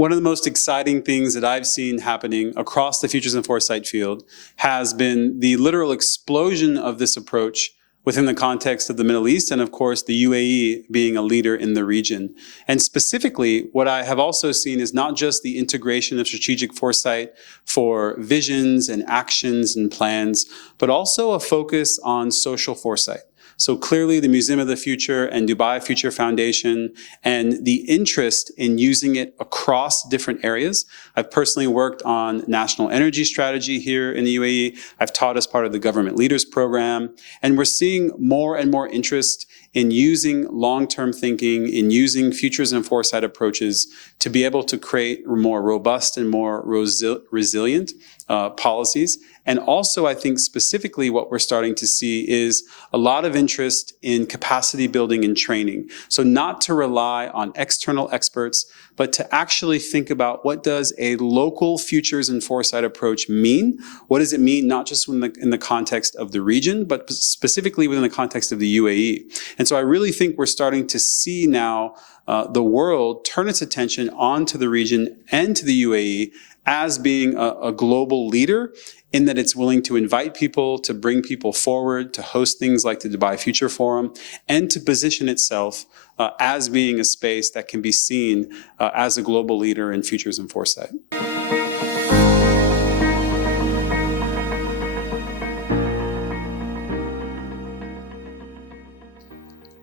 One of the most exciting things that I've seen happening across the futures and foresight field has been the literal explosion of this approach within the context of the Middle East and, of course, the UAE being a leader in the region. And specifically, what I have also seen is not just the integration of strategic foresight for visions and actions and plans, but also a focus on social foresight. So clearly the Museum of the Future and Dubai Future Foundation and the interest in using it across different areas. I've personally worked on national energy strategy here in the UAE. I've taught as part of the Government Leaders Program. And we're seeing more and more interest in using long-term thinking, in using futures and foresight approaches to be able to create more robust and more resilient policies. And also, I think specifically what we're starting to see is a lot of interest in capacity building and training. So not to rely on external experts, but to actually think about what does a local futures and foresight approach mean? What does it mean not just in the context of the region, but specifically within the context of the UAE? And so I really think we're starting to see now the world turn its attention onto the region and to the UAE as being a global leader, in that it's willing to invite people, to bring people forward, to host things like the Dubai Future Forum, and to position itself as being a space that can be seen as a global leader in futures and foresight.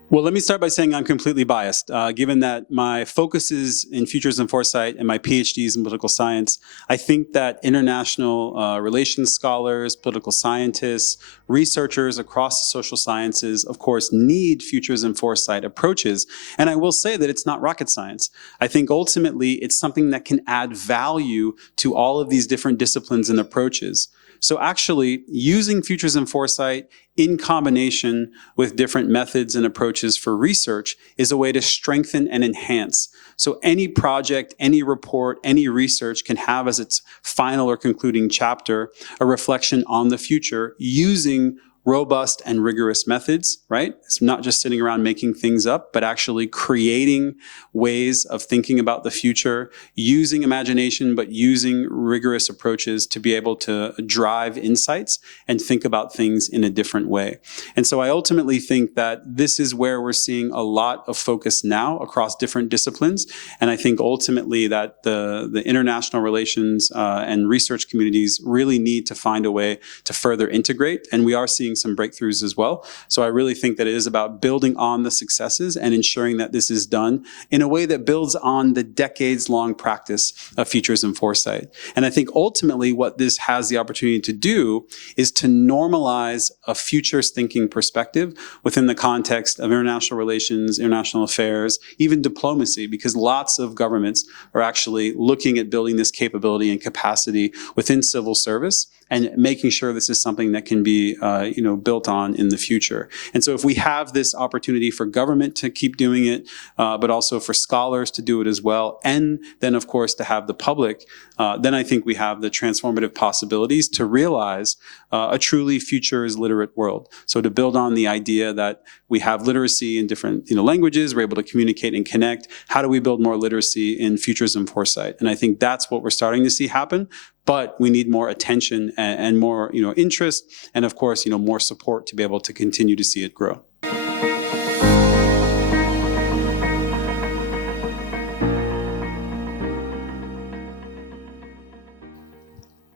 Well, let me start by saying I'm completely biased. Given that my focus is in futures and foresight and my PhD is in political science, I think that international relations scholars, political scientists, researchers across the social sciences, of course, need futures and foresight approaches. And I will say that it's not rocket science. I think ultimately it's something that can add value to all of these different disciplines and approaches. So actually, using futures and foresight in combination with different methods and approaches for research is a way to strengthen and enhance. So any project, any report, any research can have as its final or concluding chapter a reflection on the future using robust and rigorous methods, right? It's not just sitting around making things up, but actually creating ways of thinking about the future, using imagination, but using rigorous approaches to be able to drive insights and think about things in a different way. And so I ultimately think that this is where we're seeing a lot of focus now across different disciplines. And I think ultimately that the international relations and research communities really need to find a way to further integrate. And we are seeing some breakthroughs as well. So I really think that it is about building on the successes and ensuring that this is done in a way that builds on the decades-long practice of futures and foresight. And I think ultimately what this has the opportunity to do is to normalize a futures thinking perspective within the context of international relations, international affairs, even diplomacy, because lots of governments are actually looking at building this capability and capacity within civil service and making sure this is something that can be built on in the future. And so if we have this opportunity for government to keep doing it, but also for scholars to do it as well, and then of course to have the public, then I think we have the transformative possibilities to realize a truly futures literate world. So to build on the idea that we have literacy in different languages, we're able to communicate and connect. How do we build more literacy in futures and foresight? And I think that's what we're starting to see happen. But we need more attention and more interest, and of course more support to be able to continue to see it grow.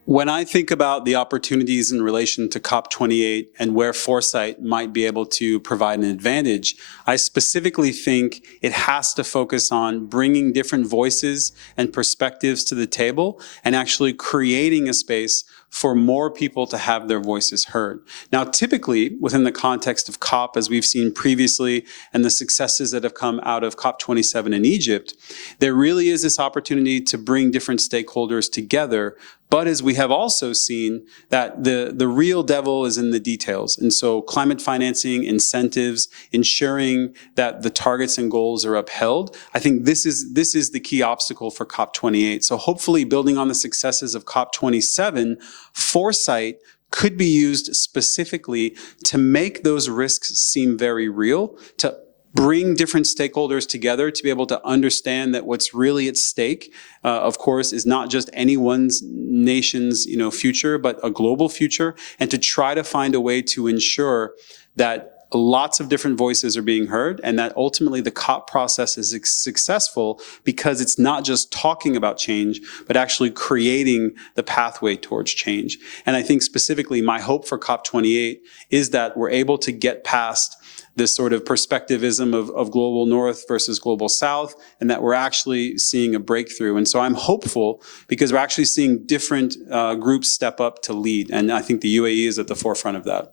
When I think about the opportunities in relation to COP28 and where foresight might be able to provide an advantage, I specifically think it has to focus on bringing different voices and perspectives to the table and actually creating a space for more people to have their voices heard. Now, typically, within the context of COP, as we've seen previously, and the successes that have come out of COP27 in Egypt, there really is this opportunity to bring different stakeholders together. But as we have also seen, that the real devil is in the details. And so climate financing, incentives, ensuring that the targets and goals are upheld, I think this is the key obstacle for COP28. So hopefully building on the successes of COP27, foresight could be used specifically to make those risks seem very real, to bring different stakeholders together to be able to understand that what's really at stake, of course, is not just any one nation's future, but a global future, and to try to find a way to ensure that lots of different voices are being heard, and that ultimately the COP process is successful because it's not just talking about change, but actually creating the pathway towards change. And I think specifically my hope for COP28 is that we're able to get past this sort of perspectivism of global north versus global south, and that we're actually seeing a breakthrough. And so I'm hopeful because we're actually seeing different groups step up to lead, and I think the UAE is at the forefront of that.